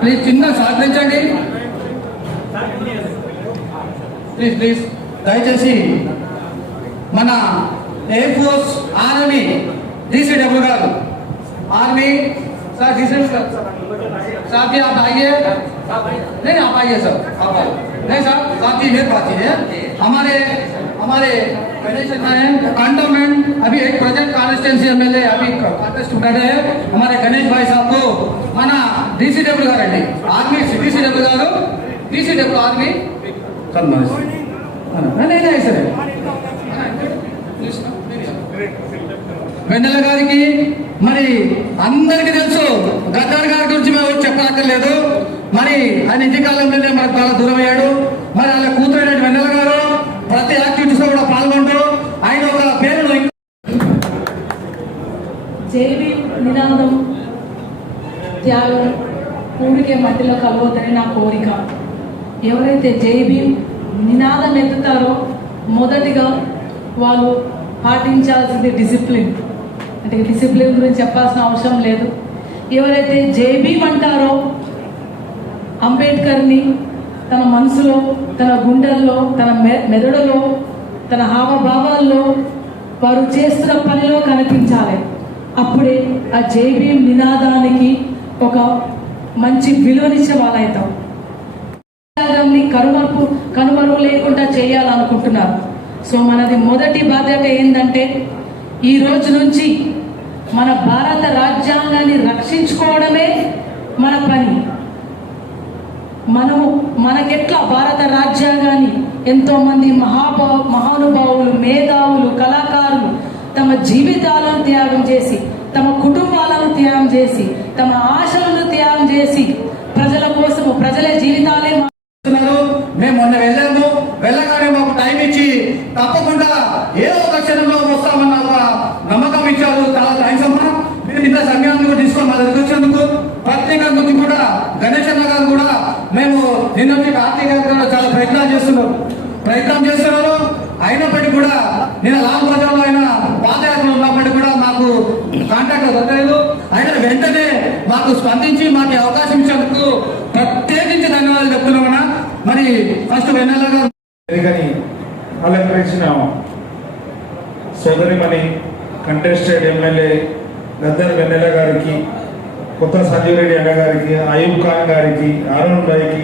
Please చిన్న సహకరించండి please please దయచేసి మన ఎయిర్ ఫోర్స్ ఆర్మీ DCW गारू आर्मी सर DCW साहब जी आप आइए नहीं आप आइए सर आप आइए नहीं सर साहब जी मेरी बात है हमारे कंटोनमेंट अभी एक प्रोजेक्ट कॉन्स्टिट्यूंसी MLA अभी कॉन्टेस्ट कर रहे हैं हमारे गणेश भाई साहब को మన DCW గారండి आर्मी DCW గారు DCW आर्मी सन्मान नहीं सर వెన్నెల గారికి మరి అందరికీ తెలుసు గద్దర్ గారి గురించి మేము చెప్పక్కర్లేదు మరి ఆయన ఇంటి కాలంలోనే మనకు చాలా దూరం అయ్యాడు మరి వాళ్ళ కూతురైన వెన్నెల గారు ప్రతి యాక్టివిటీస్ లో కూడా పాల్గొంటూ ఆయన ఒక పేరును జేబీ నినాదం త్యాగం ఊరికే మట్టిలో కలవద్దని నా కోరిక. ఎవరైతే జేబీ నినాదం ఎత్తుతారో మొదటిగా వాళ్ళు పాటించాల్సింది డిసిప్లిన్. అంటే డిసిప్లిన్ గురించి చెప్పాల్సిన అవసరం లేదు. ఎవరైతే జేబీం అంటారో అంబేద్కర్ని తన మనసులో, తన గుండెల్లో, తన మెదడులో, తన హావభావాల్లో వారు చేస్తున్న పనిలో కనిపించాలి. అప్పుడే ఆ జేబీం నినాదానికి ఒక మంచి విలువనిచ్చే వాళ్ళైతాం. కనుమరుగు లేకుండా చేయాలనుకుంటున్నారు. సో మనది మొదటి బాధ్యత ఏంటంటే ఈ రోజు నుంచి మన భారత రాజ్యాంగాన్ని రక్షించుకోవడమే మన పని. మనకెట్లా భారత రాజ్యాంగాన్ని ఎంతో మంది మహానుభావులు, మేధావులు, కళాకారులు తమ జీవితాలను త్యాగం చేసి, తమ కుటుంబాలను త్యాగం చేసి, తమ ఆశలను త్యాగం చేసి ప్రజల కోసము, ప్రజల జీవితాలే మేము మొన్న వెళ్ళగానే మాకు టైం ఇచ్చి తప్పకుండా ఏదో ఒక క్షణంలో వస్తామన్న ఒక నమ్మకం ఇచ్చారు. చాలా థ్యాంక్స్ అమ్మా. మీరు ఇంత సమయాన్ని తీసుకొని మా దగ్గర వచ్చినందుకు. పత్రిక నుంచి కూడా గణేష్ అన్న గారు కూడా మేము నిన్న కార్తీక గారు చాలా ప్రయత్నం చేస్తున్నారు. అయినప్పటికీ కూడా నేను లాల్ బజార్లో అయినా పాదయాత్రలో ఉన్నప్పటికీ కూడా మాకు కాంటాక్ట్ దొరకలేదు. అయినా వెంటనే మాకు స్పందించి మాకు అవకాశం ఇచ్చినందుకు ప్రత్యేకించి ధన్యవాదాలు చెప్తున్నామన్నా. మరి ఫస్ట్ వెన్నెల గారు అలంకరించిన సోదరిమణి కంటెస్టెడ్ MLA గద్దర్ వెన్నెల గారికి, కొత్త సంజీవ్ రెడ్డి అన్న గారికి, అయూబ్ ఖాన్ గారికి, అరుణ్ భాయ్కి,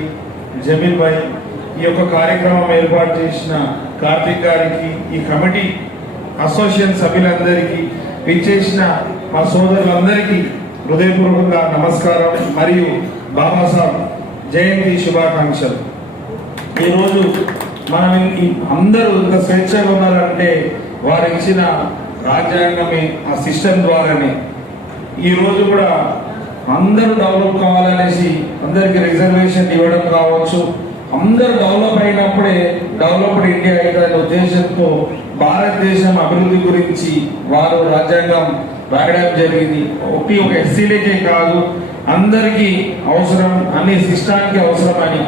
జమీల్ భాయ్, ఈ యొక్క కార్యక్రమం ఏర్పాటు చేసిన కార్తిక్ గారికి, ఈ కమిటీ అసోసియేషన్ సభ్యులందరికీ, విచ్చేసిన మా సోదరులందరికీ హృదయపూర్వకంగా నమస్కారం మరియు బాబాసాహెబ్ జయంతి శుభాకాంక్షలు. ఈరోజు మనం అందరూ ఇంత స్వేచ్ఛగా ఉన్నారంటే వారు ఇచ్చిన రాజ్యాంగమే, ఆ సిస్టమ్ ద్వారానే. ఈరోజు కూడా అందరూ డెవలప్ కావాలనేసి అందరికి రిజర్వేషన్ ఇవ్వడం కావచ్చు, అందరూ డెవలప్ అయినప్పుడే డెవలప్డ్ ఇండియా అవుతుందనే ఉద్దేశంతో భారతదేశం అభివృద్ధి గురించి వారు రాజ్యాంగం రాయడం జరిగింది. ఒక ఎస్సీలకే కాదు, అందరికీ అవసరం, అన్ని సిస్టానికి అవసరం అని,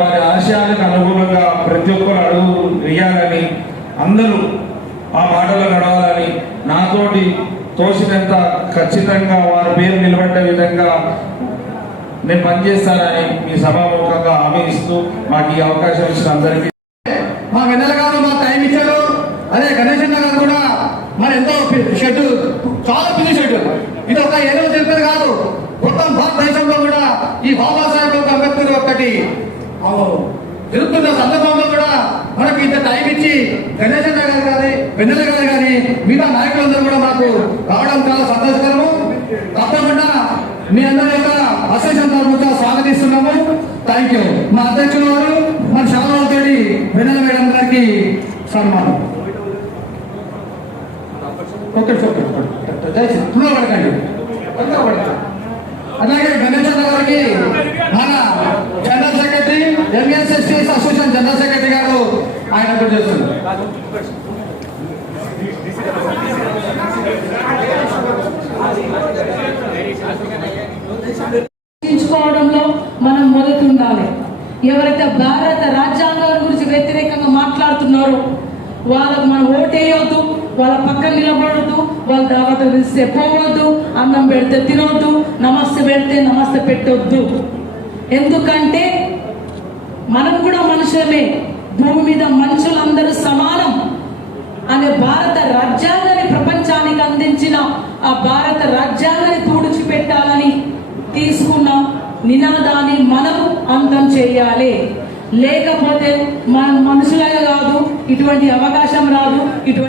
వారి ఆశయాలకు అనుగుణంగా ప్రతి ఒక్కరు అడుగు వేయాలని, అందరూ ఆ బాటలో నడవాలని, నాతోటి తోచినంత ఖచ్చితంగా వారి పేరు నిలబడ్డ విధంగా నేను పనిచేస్తానని మీ సభాముఖంగా హామీ ఇస్తూ మాకు ఈ అవకాశం ఇచ్చిన అందరికీ. మా వెన్నెల గారు మాకు టైం ఇచ్చారు. అదే గణేష్ అన్న గారు కూడా మరి ఎంతో షెడ్, చాలా పిల్లి షెడ్. ఇది ఒక ఏదో చెప్పేది కాదు, మొత్తం భారతదేశంలో కూడా ఈ బాబాసాహెబ్ అంబేద్కర్ ఒక్కటి జరుగుతున్న సందర్భంలో కూడా మనకి ఇంత టైం ఇచ్చి గణేష్ అన్న గారు కానీ, వెన్నెల గారు కానీ, మిగతా నాయకులందరూ కూడా మాకు రావడం చాలా సంతోషకరము. తప్పకుండా మీ అందరి యొక్క అసోసియేషన్ తరఫున స్వాగతిస్తున్నాము. Thank you. మా అధ్యక్షుల వారు మన శాలతోటి వెన్నెల మేడం గారికి సన్మానం. పడకండి. అలాగే గణేష్ అన్న గారికి మన general secretary, MSST association general secretary గారు ఆయన చేస్తున్నారు. రక్షించుకోవడంలో మనం మొదలుండాలి. ఎవరైతే భారత రాజ్యాంగం గురించి వ్యతిరేకంగా మాట్లాడుతున్నారో వాళ్ళకు మనం ఓటేయొద్దు, వాళ్ళ పక్కన నిలబడద్దు, వాళ్ళ దావత ఇస్తే పోవద్దు, అన్నం పెడితే తినొద్దు, నమస్తే పెడితే నమస్తే పెట్టొద్దు. ఎందుకంటే మనం కూడా మనుషులమే, భూమి మీద మనుషులందరూ సమానం అనే భారత రాజ్యాంగాన్ని ప్రపంచానికి అందించిన ఆ భారత రాజ్యాంగాన్ని తుడిచిపెట్టాలని తీసుకున్న నినాదాన్ని మనం అంతం చేయాలి. లేకపోతే మన మనుషులుగా కాదు, ఇటువంటి అవకాశం రాదు. ఇటువంటి